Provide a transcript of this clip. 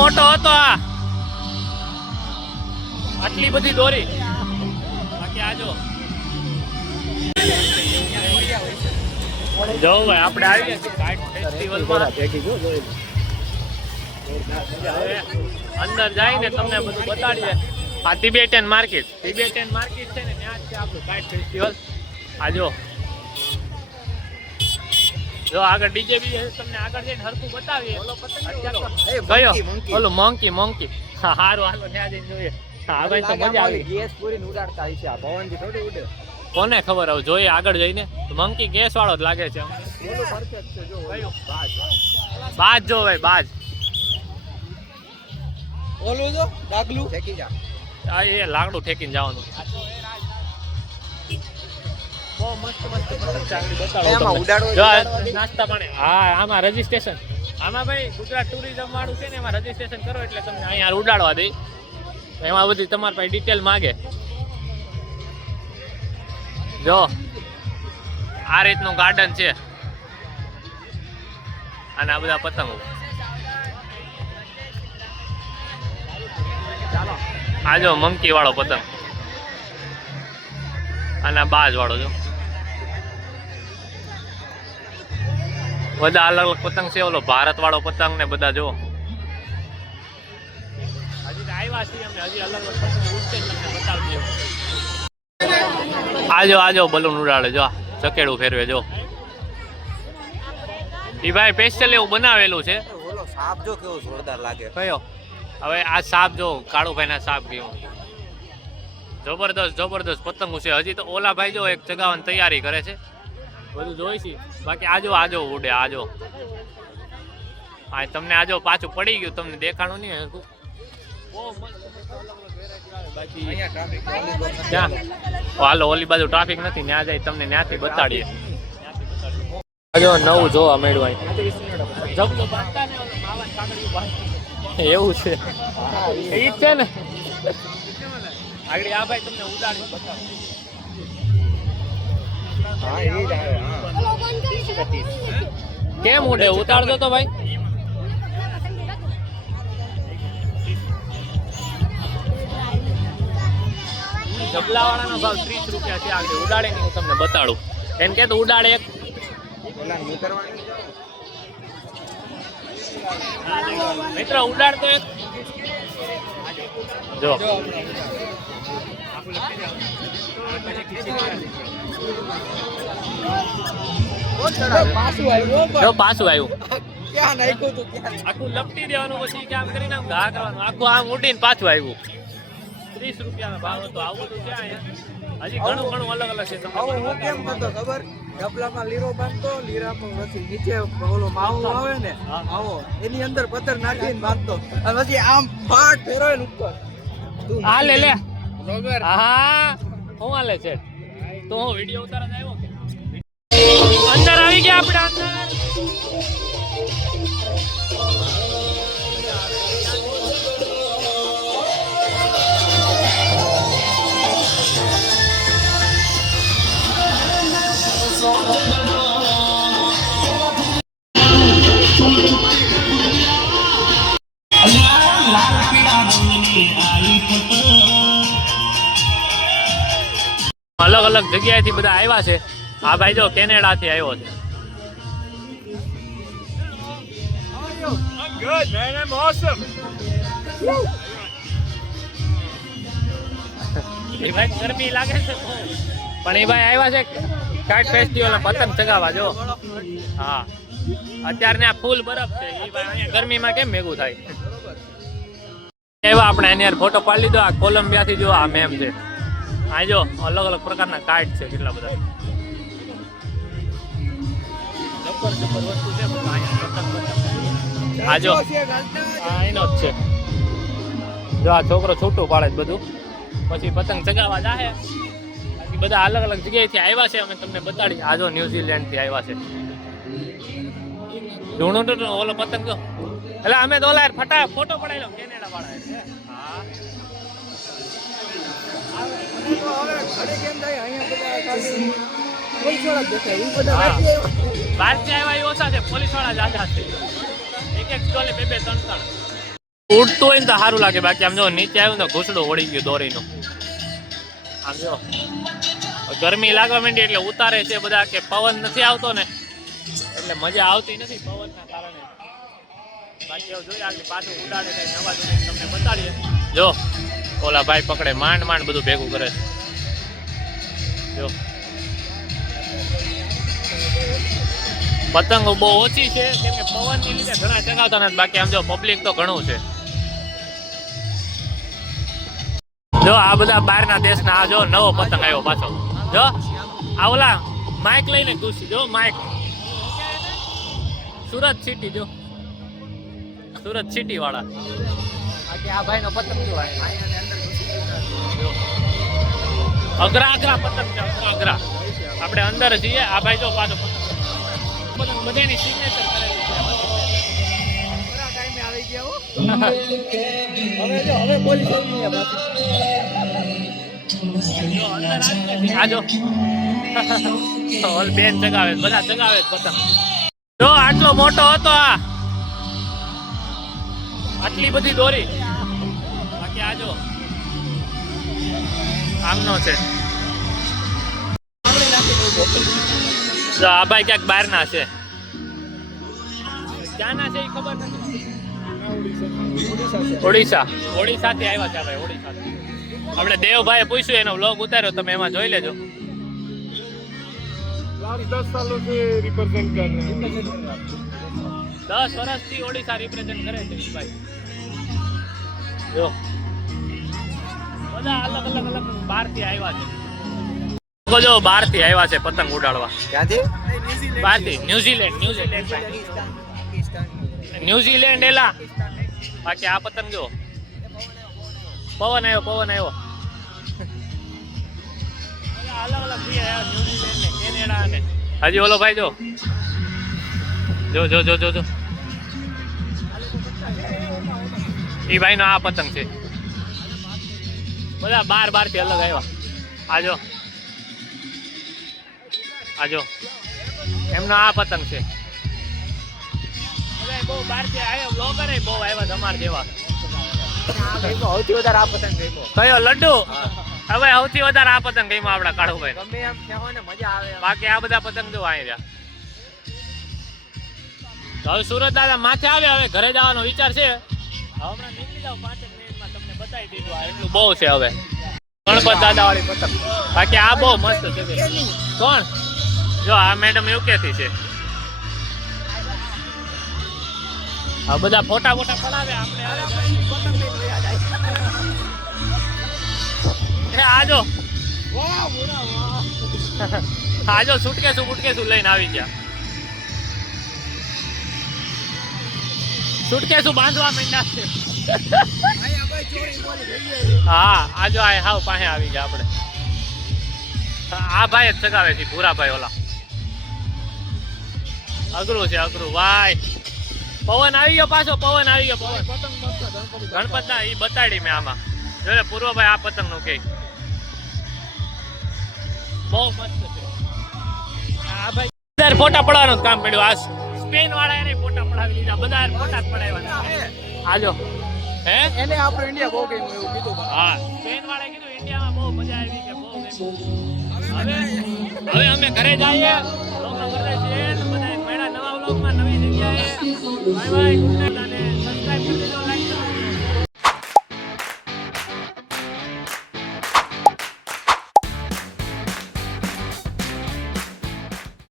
મોટો હતો આ, આટલી બધી દોરી. બાકી આજો જો ભાઈ આપણે આવી ગયા કાઇટ ફેસ્ટિવલમાં. અંદર જઈને તમને બધું બતાડીએ. આ તિબેટન માર્કેટ છે ને, ત્યાં છે આપણું કાઇટ ફેસ્ટિવલ. આજો જો આગળ ડીજે બી તમને આગળ જઈને હરખું બતાવીએ. કયો ઓલો મોંકી હારું હાલો ત્યાં જઈને જોઈએ. હા ભાઈ તો મજા આવી. ગેસ પૂરી ઉડાડતા હશે આ ભવનજી થોડી ઉડે, કોને ખબર હવે જોઈએ આગળ જઈને. મંકી ગેસ વાળો જ લાગે છે. બાજ જો ભાઈ બાજ ઓલું જો ડાગલું ઠેકી જા. આ એ લાકડું ઠેકીને જવાનું. બહુ મસ્ત ચાંગડી બતાવો. નાસ્તા પાણી હા આમાં રજીસ્ટ્રેશન. આમાં ભાઈ ગુજરાત ટુરિઝમ વાળું છે ને, એમાં રજીસ્ટ્રેશન કરો એટલે તમને અહીંયા ઉડાડવા દે. એમાં બધી તમારી પાસે ડિટેલ માગે. જો આ રીતનું ગાર્ડન છે અને આ બધા પતંગો. આ જો મંકી વાળો પતંગ અને બાજ વાળો જો બધા અલગ અલગ પતંગ છે. ઓલો ભારત વાળો પતંગ ને બધા જો હજી આવ્યા છીએ અમે, હજી અલગ અલગ પતંગ ઉડશે તમને બતાવજો. આજો બલૂન ઉડાડે જો, ચકેડું ફેરવે જો. ઈ ભાઈ સ્પેશિયલ એવું બનાવેલું છે. ઓલો સાપ જો કેવો જોરદાર લાગે. કયો હવે આ સાપ જો, કાળુભાઈ ના સાપ કેવું જબરદસ્ત પતંગો છે. હજી તો ઓલા ભાઈ જો એક ચગાવવાની તૈયારી કરે છે, બધું જોઈશી. બાકી આજો ઉડે આજો. હા તમને આજો પાછું પડી ગયું, તમને દેખાણું નહીં. હાલો ઓલી બાજુ ટ્રાફિક નથી, ત્યાં જાય તમને ત્યાંથી બતાડીએ. નવું જોવા મળ્યું એવું છે. એ જ છે ને આગળ આ ભાઈ તમને ઉડાડી બતાવો. કેમ ઉડે ઉતારજો તો ભાઈ. જબલા વાળાનો ભાવ 30 રૂપિયા છે. આગળ ઉડાડે ને હું તમને બતાડું. એમ કે તો ઉડાડે એક મિત્ર ઉડાડતો એક જો પાછું આવ્યું. આખું લપટી દેવાનું, પછી કે આમ કરીને આમ ઘા કરવાનું, આખું આમ ઉડીને પાછું આવ્યું. 30 રૂપિયાનો ભાવ હતો. આવું બધું છે અહીંયા. હજી ઘણું અલગ અલગ છે. હું કેમ કરતો ખબર, ડબલામાં લીરો બાંધતો, લીરામાં પછી નીચે ઓલો માવો આવે ને માવો, એની અંદર પથ્થર નાખીને બાંધતો, અને પછી આમ ફાટ ફેરવે ને ઉપર. આ લે હા હું હાલે છે તો હું વિડીયો ઉતારવા આવ્યો કે અંદર આવી ગયા આપણે. અંદર અલગ અલગ જગ્યાએથી બધા આવ્યા છે. આ ભાઈ જો કેનેડા થી આવ્યો છે. ગરમી લાગે છે પણ એ ભાઈ આવ્યા છે કાઇટ ફેસ્ટિવલ પતંગ ચગાવવા જો. હા અત્યારે આ ફૂલ બરફ છે. એ ભાઈ અહીંયા ગરમીમાં કેમ ભેગું થાય. એવા આપણે એની યાર ફોટો પાડી લીધો. આ કોલંબિયા થી જો આ મેમ છે. આ જો અલગ અલગ પ્રકારના કાઇટ છે કેટલા બધા. જબર વસ્તુ છે. આ જો આ એનો જ છે. જો આ છોકરો છૂટું પાડે બધું, પછી પતંગ ચગાવવા જાહે. બાકી બધા અલગ અલગ જગ્યાએથી આવ્યા છે. અમે તમને બતાડી. આ જો ન્યુઝીલેન્ડ થી આવ્યા છે. ધૂણો ઓલો પતંગ જો. એટલે અમે તો ઓલા ફટા ફોટો પડાયેલો કેનેડા વાળા. બહારથી આવ્યા એ ઓછા છે, પોલીસ વાળા જાજા છે. એક સ્ટોલે 2-2 3-3. ઉડતું હોય ને તો સારું લાગે, બાકી આમ જો નીચે આવ્યું ને ઘૂસડું વળી ગયું દોરીનું. આમ જો ગરમી લાગવા માંડી એટલે ઉતારે છે બધા કે પવન નથી આવતો ને એટલે મજા આવતી નથી પવનના કારણે. બાકી હવે જોઈએ આગળ પાછું ઉડાડે કઈ નવા જૂની તમને બતાડીએ. જો ઓલા ભાઈ પકડે માંડ માંડ બધું ભેગું કરે છે. જો પતંગો બહુ ઓછી છે કેમ કે પવનની લીધે ઘણા ચગાવતા નથી, બાકી આમ જો પબ્લિક તો ઘણું છે. જો આ બધા બહારના દેશના આ જો નવો પતંગ આવ્યો પાછો. જો આ ઓલા માઇક લઈને ઘૂસી, જો માઇક સુરત સિટી, જો સુરત સિટી વાળા. બાકી આ ભાઈ નો પતંગ જો અઘરા અઘરા પતંગ છે, અઘરા. આપણે અંદર જઈએ. આ ભાઈ જો પાછો પતંગ બધાની સિગ્નેચર કરેલી છે. ટાઈમે આવી ગયા હવે જો હવે પોલીસ આવી ગયા. આજો ઓલ બેન ચગાવે, બધા ચગાવે પતંગ. જો આટલો મોટો હતો આ, આટલી બધી દોરી. બાકી આજો આમનો છે. જો આ ભાઈ ક્યાંક બહાર ના છે, ક્યાં ના છે એ ખબર નથી. ઓડિશા થી આવ્યા છે ભાઈ, ઓડિશા. આપણે દેવભાઈએ પૂછ્યું, એનો વ્લોગ ઉતાર્યો, તમે એમાં જોઈ લેજો. 10 सालों से रिप्रेजेंट कर रहे हैं। 10 વર્ષથી ઓડિશા રિપ્રેઝેન્ટ કરે છે ભાઈ. જો બધા અલગ અલગ બહાર થી આવ્યા છે. જો બહાર થી આવ્યા છે પતંગ ઉડાડવા. ક્યાંથી? બહારથી ન્યુઝીલેન્ડ એલા. બાકી આ પતંગ જો પવન આવ્યો. અલગ અલગ ન્યુઝીલેન્ડ ને કેનેડા ને હજી ઓલો ભાઈ જો એ ભાઈ નો આ પતંગ છે. બધા બાર થી અલગ આવ્યા. આજો એમનો આ પતંગ છે. બહુ બહાર થી આવ્યા, બ્લોગર બહુ આવ્યા તમાર જેવા. સૌથી વધારે આ પતંગ ગમ્યો. કયો લડ્ડુ? હવે સૌથી વધારે આ પતંગ ગમ્યો આપડા કાળુભાઈ. ગમે એમ કહેવાય ને મજા આવે. બાકી આ બધા પતંગ જો અહીં રહ્યા. હવે સુરત દાદા માથે આવે, હવે ઘરે જવાનો વિચાર છે. હમણાં નીકળી જાવ 5 મિનિટમાં, તમને બતાવી દીધું. આ એટલું બહુ છે હવે ગણપત દાદા વાળી પતંગ. બાકી આ બહુ મસ્ત છે. કોણ? જો આ મેડમ યુકે થી છે. આ બધા ફોટા પડાવે આપણે. આજો સુટકેસું લઈને આવી ગયા. સુટકેસું બાંધવા માંડ્યા છે. હા આજો આ હાવ પાસે આવી ગયા આપણે. આ ભાઈ જ ચગાવે છે, ભૂરા ભાઈ ઓલા. અઘરું છે ભાઈ. પવન આવી ગયો પાછો, પવન. ગણપત ના ઈ બતાડી મેં આમાં. જો પૂર્વભાઈ આ પતંગ નું કે બહુ મસ્ત છે. આ ભાઈ ફોટા પડવાનું કામ પડ્યું. આ સ્પેન વાળા એને ફોટા પડાવી લીધા, બધા ફોટા જ પડાવ્યા. આજો હે એને આપણે ઇન્ડિયા બહુ ગમ્યું એવું કીધું. હા સ્પેન વાળાએ કીધું ઇન્ડિયામાં બહુ મજા આવી કે બહુ ગમ્યું. હવે અમે ઘરે જઈએ, લોકો કરે છે બધા મળ્યા નવા વ્લોગમાં નવી જગ્યાએ. બાય બાય, ગુડ નાઈટ અને સબસ્ક્રાઇબ કરી